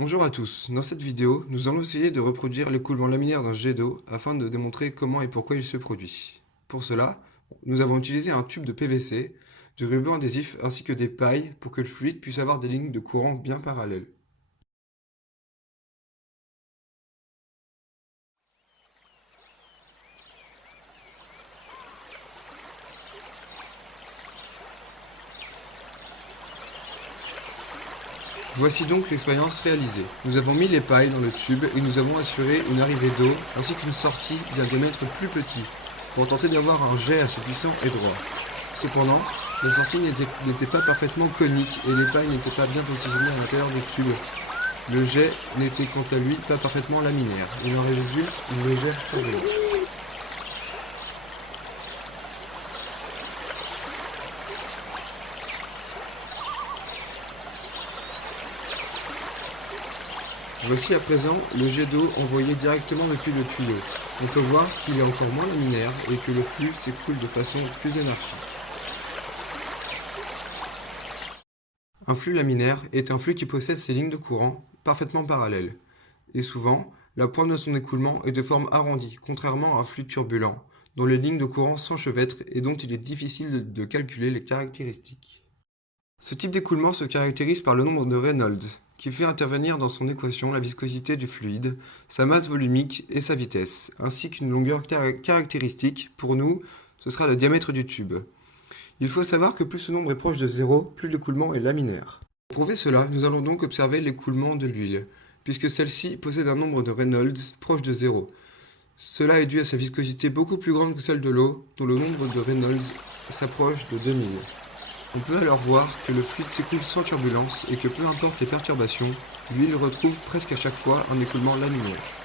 Bonjour à tous, dans cette vidéo, nous allons essayer de reproduire l'écoulement laminaire d'un jet d'eau afin de démontrer comment et pourquoi il se produit. Pour cela, nous avons utilisé un tube de PVC, du ruban adhésif ainsi que des pailles pour que le fluide puisse avoir des lignes de courant bien parallèles. Voici donc l'expérience réalisée. Nous avons mis les pailles dans le tube et nous avons assuré une arrivée d'eau ainsi qu'une sortie d'un diamètre plus petit pour tenter d'avoir un jet assez puissant et droit. Cependant, la sortie n'était pas parfaitement conique et les pailles n'étaient pas bien positionnées à l'intérieur du tube. Le jet n'était quant à lui pas parfaitement laminaire. Il en résulte une légère turbulence. Voici à présent le jet d'eau envoyé directement depuis le tuyau. On peut voir qu'il est encore moins laminaire et que le flux s'écoule de façon plus anarchique. Un flux laminaire est un flux qui possède ses lignes de courant parfaitement parallèles. Et souvent, la pointe de son écoulement est de forme arrondie, contrairement à un flux turbulent, dont les lignes de courant s'enchevêtrent et dont il est difficile de calculer les caractéristiques. Ce type d'écoulement se caractérise par le nombre de Reynolds, qui fait intervenir dans son équation la viscosité du fluide, sa masse volumique et sa vitesse, ainsi qu'une longueur caractéristique. Pour nous, ce sera le diamètre du tube. Il faut savoir que plus ce nombre est proche de 0, plus l'écoulement est laminaire. Pour prouver cela, nous allons donc observer l'écoulement de l'huile, puisque celle-ci possède un nombre de Reynolds proche de 0. Cela est dû à sa viscosité beaucoup plus grande que celle de l'eau, dont le nombre de Reynolds s'approche de 2000. On peut alors voir que le fluide s'écoule sans turbulence et que peu importe les perturbations, l'huile retrouve presque à chaque fois un écoulement laminaire.